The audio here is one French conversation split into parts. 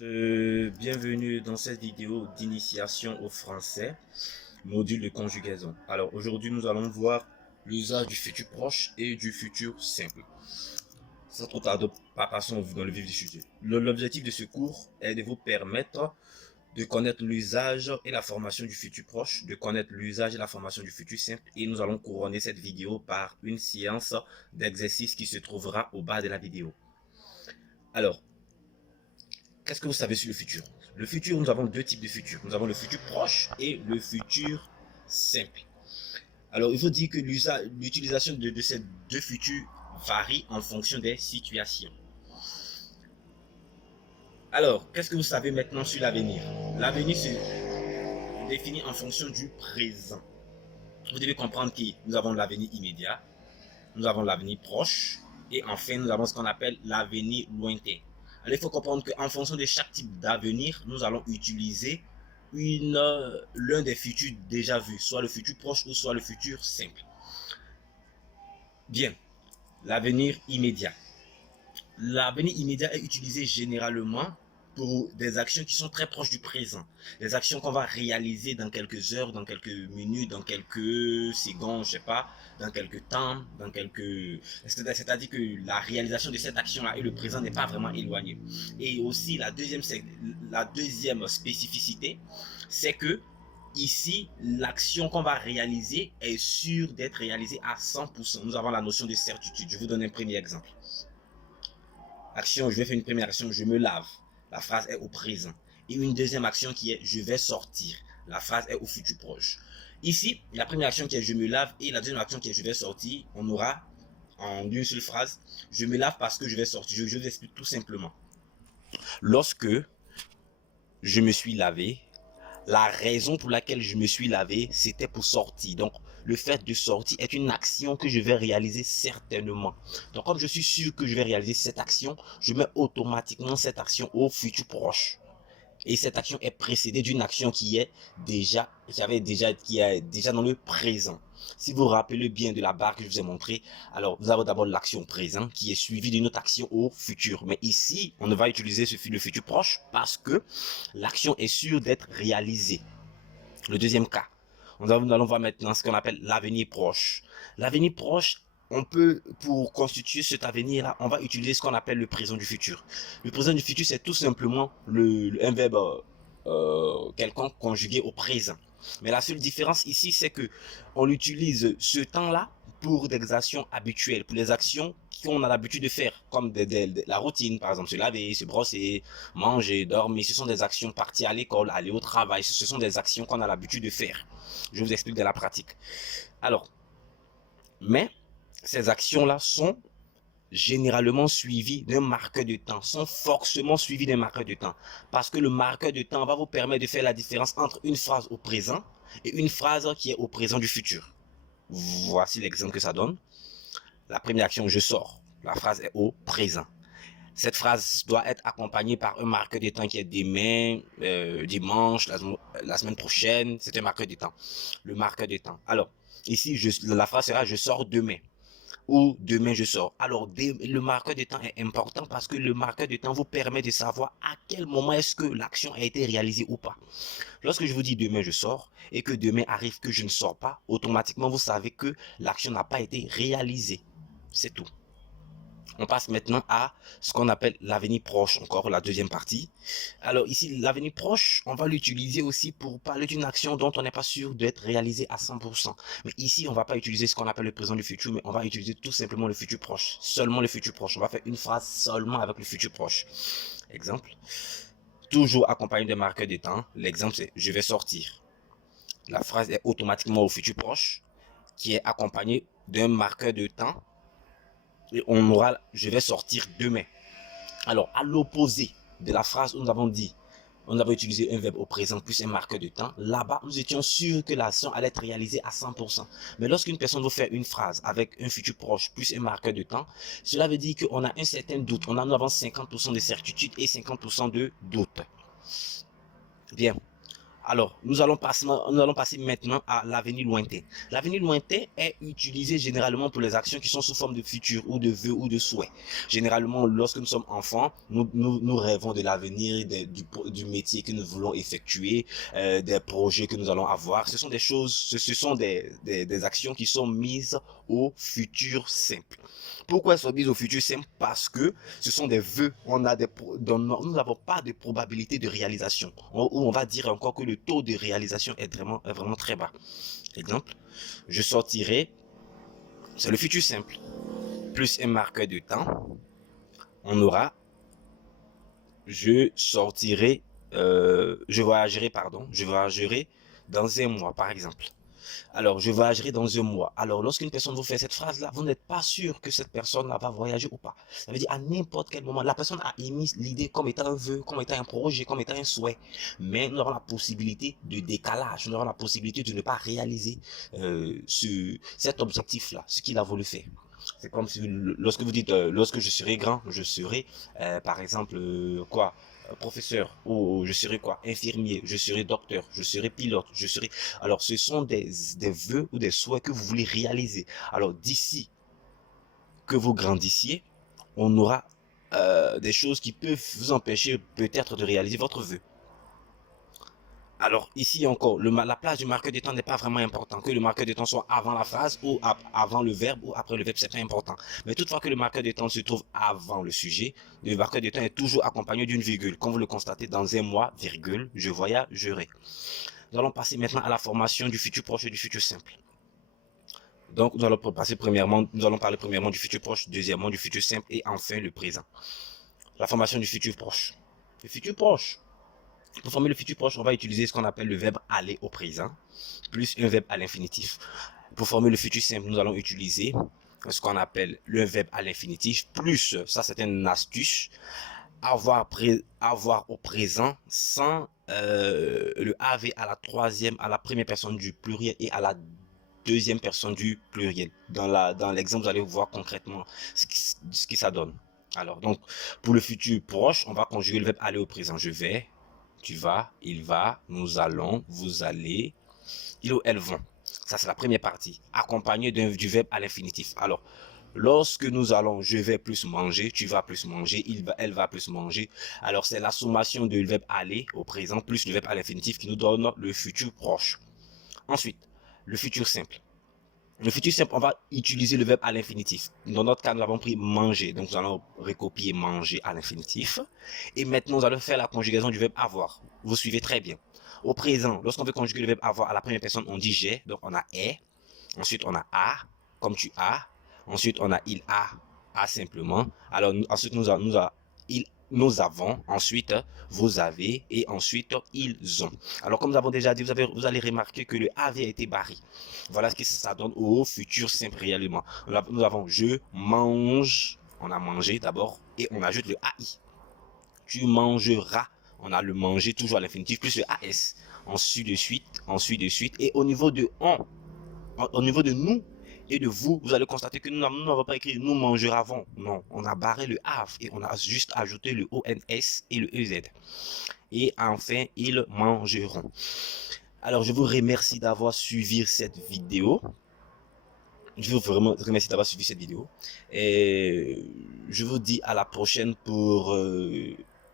Bienvenue dans cette vidéo d'initiation au français, module de conjugaison. Alors aujourd'hui nous allons voir l'usage du futur proche et du futur simple. Sans trop tarder, passons dans le vif du sujet. L'objectif de ce cours est de vous permettre de connaître l'usage et la formation du futur proche, de connaître l'usage et la formation du futur simple, et nous allons couronner cette vidéo par une séance d'exercice qui se trouvera au bas de la vidéo. Alors, qu'est-ce que vous savez sur le futur? Le futur, nous avons deux types de futur. Nous avons le futur proche et le futur simple. Alors, il faut dire que l'utilisation de ces deux futurs varie en fonction des situations. Alors, qu'est-ce que vous savez maintenant sur l'avenir? L'avenir se définit en fonction du présent. Vous devez comprendre que nous avons l'avenir immédiat, nous avons l'avenir proche, et enfin, nous avons ce qu'on appelle l'avenir lointain. Alors, il faut comprendre qu'en fonction de chaque type d'avenir, nous allons utiliser l'un des futurs déjà vus, soit le futur proche ou soit le futur simple. Bien, l'avenir immédiat. L'avenir immédiat est utilisé généralement pour des actions qui sont très proches du présent. Des actions qu'on va réaliser dans quelques heures, dans quelques minutes, dans quelques secondes, je sais pas, dans quelques temps, dans quelques... C'est-à-dire que la réalisation de cette action-là et le présent n'est pas vraiment éloigné. Et aussi, la deuxième spécificité, c'est que ici, l'action qu'on va réaliser est sûre d'être réalisée à 100%. Nous avons la notion de certitude. Je vous donne un premier exemple. Action, je vais faire une première action, je me lave. La phrase est au présent. Et une deuxième action qui est je vais sortir. La phrase est au futur proche. Ici, la première action qui est je me lave et la deuxième action qui est je vais sortir, on aura en une seule phrase, je me lave parce que je vais sortir. Je vous explique tout simplement. Lorsque je me suis lavé, la raison pour laquelle je me suis lavé, c'était pour sortir. Donc, le fait de sortir est une action que je vais réaliser certainement. Donc, comme je suis sûr que je vais réaliser cette action, je mets automatiquement cette action au futur proche. Et cette action est précédée d'une action qui est déjà dans le présent. Si vous vous rappelez bien de la barre que je vous ai montrée, alors vous avez d'abord l'action présent qui est suivie d'une autre action au futur. Mais ici, on ne va utiliser le futur proche parce que l'action est sûre d'être réalisée. Le deuxième cas, nous allons voir maintenant ce qu'on appelle l'avenir proche. L'avenir proche, pour constituer cet avenir-là, on va utiliser ce qu'on appelle le présent du futur. Le présent du futur, c'est tout simplement un verbe quelconque conjugué au présent. Mais la seule différence ici, c'est que on utilise ce temps-là pour des actions habituelles, pour les actions qu'on a l'habitude de faire, comme la routine, par exemple se laver, se brosser, manger, dormir. Ce sont des actions, partir à l'école, aller au travail. Ce sont des actions qu'on a l'habitude de faire. Je vous explique de la pratique. Alors, mais ces actions-là sont généralement suivies d'un marqueur de temps, sont forcément suivies d'un marqueur de temps. Parce que le marqueur de temps va vous permettre de faire la différence entre une phrase au présent et une phrase qui est au présent du futur. Voici l'exemple que ça donne. La première action, je sors. La phrase est au présent. Cette phrase doit être accompagnée par un marqueur de temps qui est demain, dimanche, la semaine prochaine. C'est un marqueur de temps. Le marqueur de temps. Alors, ici, la phrase sera je sors demain. Ou demain je sors. Alors, le marqueur de temps est important parce que le marqueur de temps vous permet de savoir à quel moment est-ce que l'action a été réalisée ou pas. Lorsque je vous dis demain je sors et que demain arrive que je ne sors pas, automatiquement vous savez que l'action n'a pas été réalisée. C'est tout. On passe maintenant à ce qu'on appelle l'avenir proche, encore la deuxième partie. Alors ici, l'avenir proche, on va l'utiliser aussi pour parler d'une action dont on n'est pas sûr d'être réalisée à 100%. Mais ici, on va pas utiliser ce qu'on appelle le présent du futur, mais on va utiliser tout simplement le futur proche. Seulement le futur proche. On va faire une phrase seulement avec le futur proche. Exemple. Toujours accompagné de marqueur de temps. L'exemple c'est je vais sortir. La phrase est automatiquement au futur proche, qui est accompagné d'un marqueur de temps. Et on aura je vais sortir demain. Alors, à l'opposé de la phrase où nous avons dit, on avait utilisé un verbe au présent plus un marqueur de temps, là-bas, nous étions sûrs que l'action allait être réalisée à 100%. Mais lorsqu'une personne veut faire une phrase avec un futur proche plus un marqueur de temps, cela veut dire qu'on a un certain doute. Nous avons 50% de certitude et 50% de doute. Bien. Alors, nous allons passer maintenant à l'avenir lointain. L'avenir lointain est utilisé généralement pour les actions qui sont sous forme de futur ou de vœux ou de souhaits. Généralement, lorsque nous sommes enfants, nous rêvons de l'avenir, du métier que nous voulons effectuer, des projets que nous allons avoir. Ce sont des choses, ce sont des actions qui sont mises au futur simple. Pourquoi elles sont mises au futur simple? Parce que ce sont des vœux. Nous n'avons pas de probabilité de réalisation. Ou on va dire encore que le taux de réalisation est vraiment très bas. Exemple, je sortirai, c'est le futur simple, plus un marqueur de temps, on aura, je voyagerai dans un mois, par exemple. Alors, je voyagerai dans un mois. Alors, lorsqu'une personne vous fait cette phrase-là, vous n'êtes pas sûr que cette personne-là va voyager ou pas. Ça veut dire à n'importe quel moment, la personne a émis l'idée comme étant un vœu, comme étant un projet, comme étant un souhait. Mais nous avons la possibilité de décalage, nous avons la possibilité de ne pas réaliser cet objectif-là, ce qu'il a voulu faire. C'est comme si lorsque vous dites lorsque je serai grand, je serai par exemple professeur, ou je serai infirmier, je serai docteur, je serai pilote, je serai. Alors ce sont des vœux ou des souhaits que vous voulez réaliser. Alors d'ici que vous grandissiez, on aura des choses qui peuvent vous empêcher peut-être de réaliser votre vœu. Alors ici encore, la place du marqueur de temps n'est pas vraiment important. Que le marqueur de temps soit avant la phrase ou avant le verbe ou après le verbe, c'est pas important. Mais toutefois que le marqueur de temps se trouve avant le sujet, le marqueur de temps est toujours accompagné d'une virgule. Comme vous le constatez, dans un mois, virgule, je voyagerai. Nous allons passer maintenant à la formation du futur proche et du futur simple. Donc nous allons parler premièrement du futur proche, deuxièmement du futur simple et enfin le présent. La formation du futur proche. Le futur proche. Pour former le futur proche, on va utiliser ce qu'on appelle le verbe aller au présent, plus un verbe à l'infinitif. Pour former le futur simple, nous allons utiliser ce qu'on appelle le verbe à l'infinitif, plus, ça c'est une astuce, avoir au présent sans le AV à la première personne du pluriel et à la deuxième personne du pluriel. Dans l'exemple, vous allez voir concrètement ce qui ça donne. Alors, donc, pour le futur proche, on va conjuguer le verbe aller au présent. Je vais, tu vas, il va, nous allons, vous allez, ils ou elles vont. Ça, c'est la première partie, accompagné du verbe à l'infinitif. Alors, lorsque nous allons, je vais plus manger, tu vas plus manger, elle va plus manger. Alors, c'est la sommation du verbe aller au présent plus le verbe à l'infinitif qui nous donne le futur proche. Ensuite, le futur simple. Le futur simple, on va utiliser le verbe à l'infinitif. Dans notre cas, nous avons pris manger. Donc, nous allons recopier manger à l'infinitif. Et maintenant, nous allons faire la conjugaison du verbe avoir. Vous suivez très bien. Au présent, lorsqu'on veut conjuguer le verbe avoir à la première personne, on dit j'ai. Donc, on a est. Ensuite, on a a, comme tu as. Ensuite, on a il a simplement. Alors, ensuite, nous avons, ensuite vous avez et ensuite ils ont. Alors comme nous avons déjà dit, vous allez remarquer que le avait a été barré. Voilà ce que ça donne au futur simple réellement. Nous avons je mange, on a mangé d'abord et on ajoute le AI. Tu mangeras, on a le manger toujours à l'infinitif plus le AS. Ensuite de suite et au niveau de au niveau de nous et de vous, vous allez constater que nous n'avons pas écrit nous mangerons. Non, on a barré le have et on a juste ajouté le ONS et le EZ. Et enfin, ils mangeront. Alors, je vous remercie d'avoir suivi cette vidéo. Je vous vraiment remercie d'avoir suivi cette vidéo. Et je vous dis à la prochaine pour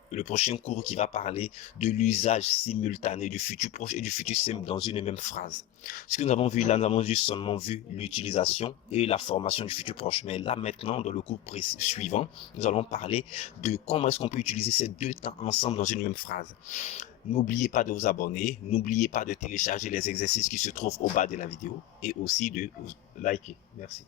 le prochain cours qui va parler de l'usage simultané du futur proche et du futur simple dans une même phrase. Ce que nous avons vu là, nous avons juste seulement vu l'utilisation et la formation du futur proche. Mais là maintenant, dans le cours suivant, nous allons parler de comment est-ce qu'on peut utiliser ces deux temps ensemble dans une même phrase. N'oubliez pas de vous abonner, n'oubliez pas de télécharger les exercices qui se trouvent au bas de la vidéo et aussi de liker. Merci.